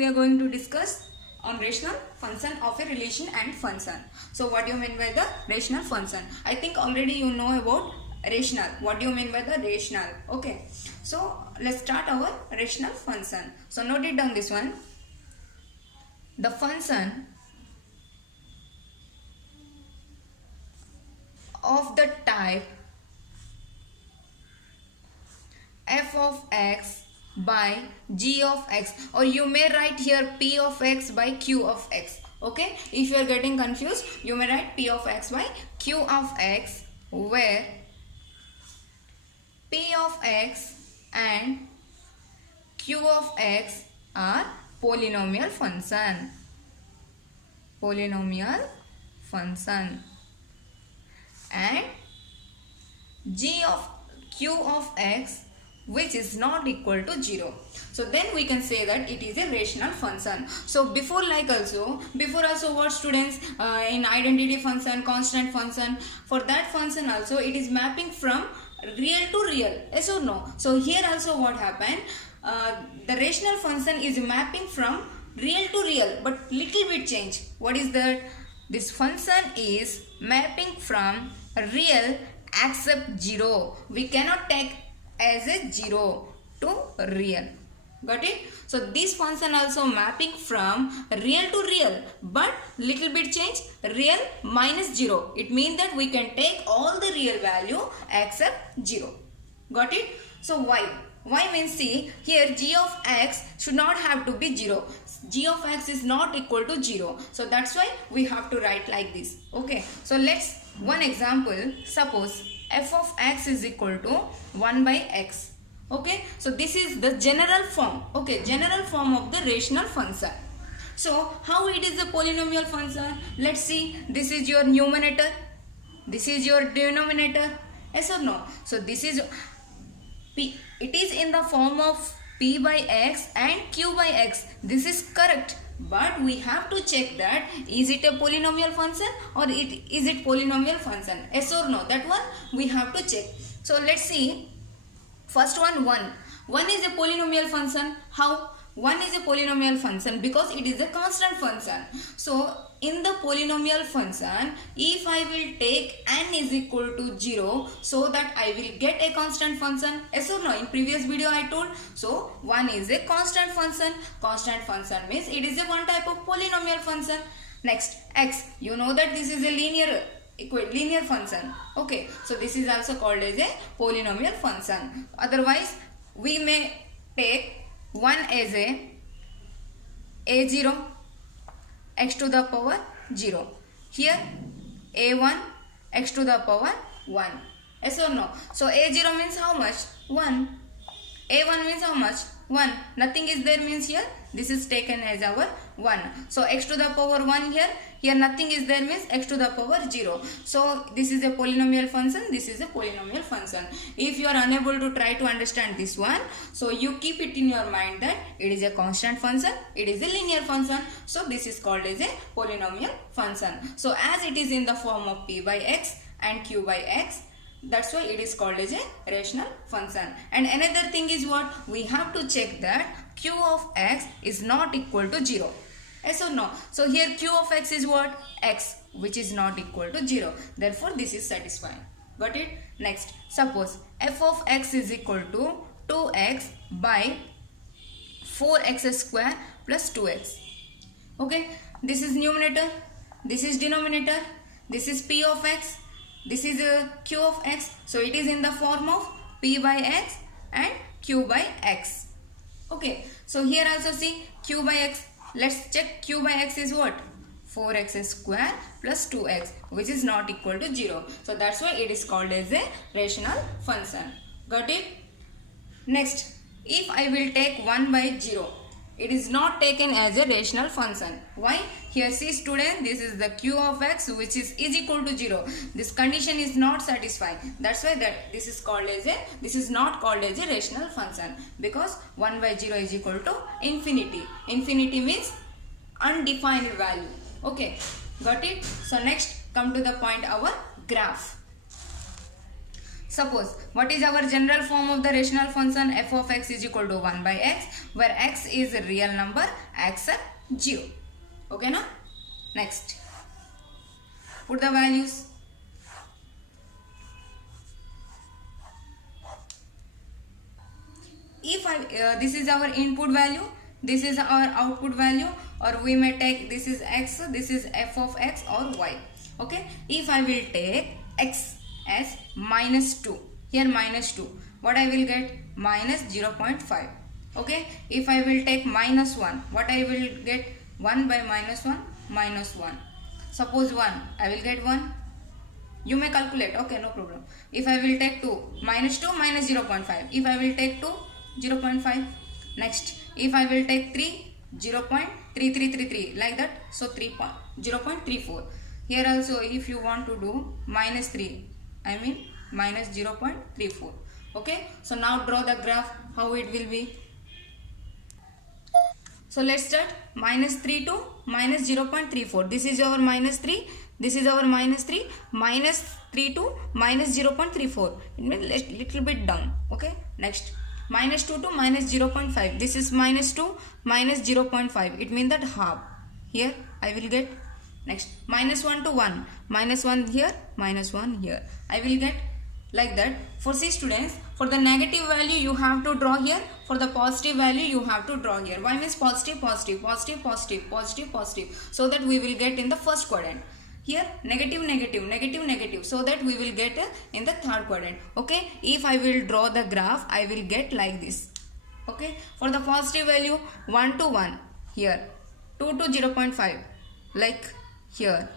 we are going to discuss on rational function of a relation and function. So what do you mean by the rational function? I think already you know about rational. What do you mean by the rational? Okay, so let's start our rational function. So note it down, this one. The function of the type f of x by g of x, or you may write here p of x by q of x. Okay, if you are getting confused, you may write p of x by q of x, where p of x and q of x are polynomial function. Polynomial function. And g of q of x which is not equal to 0. So then we can say that it is a rational function. So before also what students, in identity function, constant function, for that function also it is mapping from real to real, yes or no? So here also what happened, the rational function is mapping from real to real, but little bit change. What is that? This function is mapping from real except 0. We cannot take as a 0 to real. Got it? So this function also mapping from real to real, but little bit change, real minus 0. It means that we can take all the real value except 0. Got it? So why? Why means, see here, g of x should not have to be 0. G of x is not equal to 0. So that's why we have to write like this. Okay. So let's one example. Suppose f of x is equal to 1 by x. Okay. So this is the general form. Okay. General form of the rational function. So how it is a polynomial function? Let's see. This is your numerator. This is your denominator. Yes or no? So this is p. It is in the form of p by x and q by x. This is correct. But we have to check that is it a polynomial function or is it polynomial function? Yes or no? That one we have to check. So let's see. First one, 1. 1 is a polynomial function. How? 1 is a polynomial function because it is a constant function. So in the polynomial function, if I will take n is equal to 0, so that I will get a constant function. Yes or no? In previous video I told. So 1 is a constant function. Constant function means it is a one type of polynomial function. Next, x. You know that this is a linear function. Okay. So this is also called as a polynomial function. Otherwise, we may take 1 as a0 x to the power 0. Here a1 x to the power 1. Yes or no? So a0 means how much? 1. a1 means how much? 1. Nothing is there means here this is taken as our 1. So x to the power 1 here. Here nothing is there means x to the power 0. So this is a polynomial function. This is a polynomial function. If you are unable to try to understand this one, so you keep it in your mind that it is a constant function. It is a linear function. So this is called as a polynomial function. So as it is in the form of p by x and q by x, that's why it is called as a rational function. And another thing is what? We have to check that q of x is not equal to 0. Yes or no? So here q of x is what? X, which is not equal to 0. Therefore this is satisfying. Got it? Next, suppose f of x is equal to 2x by 4x square plus 2x. Okay, this is numerator, this is denominator, this is p of x, this is q of x. So it is in the form of p by x and q by x. Okay, so here also see q by x. Let's check q by x is what? 4x square plus 2x, which is not equal to 0. So that's why it is called as a rational function. Got it? Next, if I will take 1 by 0, it is not taken as a rational function. Why? Here see student, this is the q of x which is equal to 0. This condition is not satisfying. That's why that this is not called as a rational function, because 1 by 0 is equal to infinity. Infinity means undefined value. Okay, got it? So next, come to the point, our graph. Suppose, what is our general form of the rational function? F of x is equal to 1 by x, where x is a real number, x are 0. Okay, now? Next. Put the values. If this is our input value, this is our output value, or we may take this is x, this is f of x or y. Okay, if I will take x as minus 2, here minus 2, what I will get? Minus 0.5. Okay, if I will take minus 1, what I will get? 1 by minus 1, minus 1. Suppose 1, I will get 1. You may calculate, okay, no problem. If I will take 2, minus 2, minus 0.5. If I will take 2, 0.5. Next, if I will take 3, 0.3333, like that. So 0.34. Here also, if you want to do minus 3, I mean minus 0.34. Okay, so now draw the graph, how it will be. So let's start. Minus 3 to minus 0.34. This is our minus 3. This is our minus 3. Minus 3 to minus 0.34. It means little bit down. Okay. Next. Minus 2 to minus 0.5. This is minus 2 minus 0.5. It means that half. Here I will get. Next. Minus 1 to 1. Minus 1 here. Minus 1 here. I will get like that. For C students, for the negative value you have to draw here. For the positive value you have to draw here. Why means positive, positive, positive, positive, positive, positive. So that we will get in the first quadrant. Here negative, negative, negative, negative. So that we will get in the third quadrant. Okay. If I will draw the graph, I will get like this. Okay. For the positive value 1 to 1 here. 2 to 0.5 like here.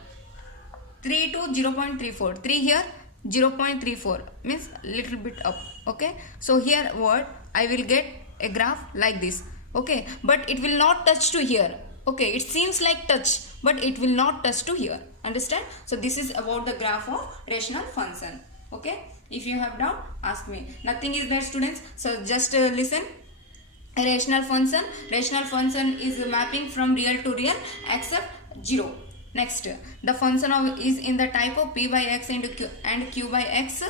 3 to 0.34. 3 here. 0.34 means little bit up. Okay, so here what I will get a graph like this. Okay, but it will not touch to here. Okay, it seems like touch, but it will not touch to here. Understand? So this is about the graph of rational function. Okay, if you have doubt, ask me. Nothing is there, students. So just listen. A rational function is a mapping from real to real except 0. Next, the function is in the type of p by x and q by x,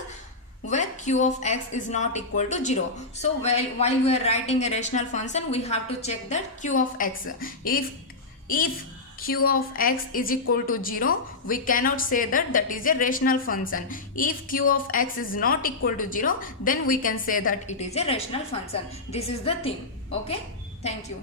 where q of x is not equal to 0. So while we are writing a rational function, we have to check that q of x. If q of x is equal to 0, we cannot say that is a rational function. If q of x is not equal to 0, then we can say that it is a rational function. This is the thing. Okay, thank you.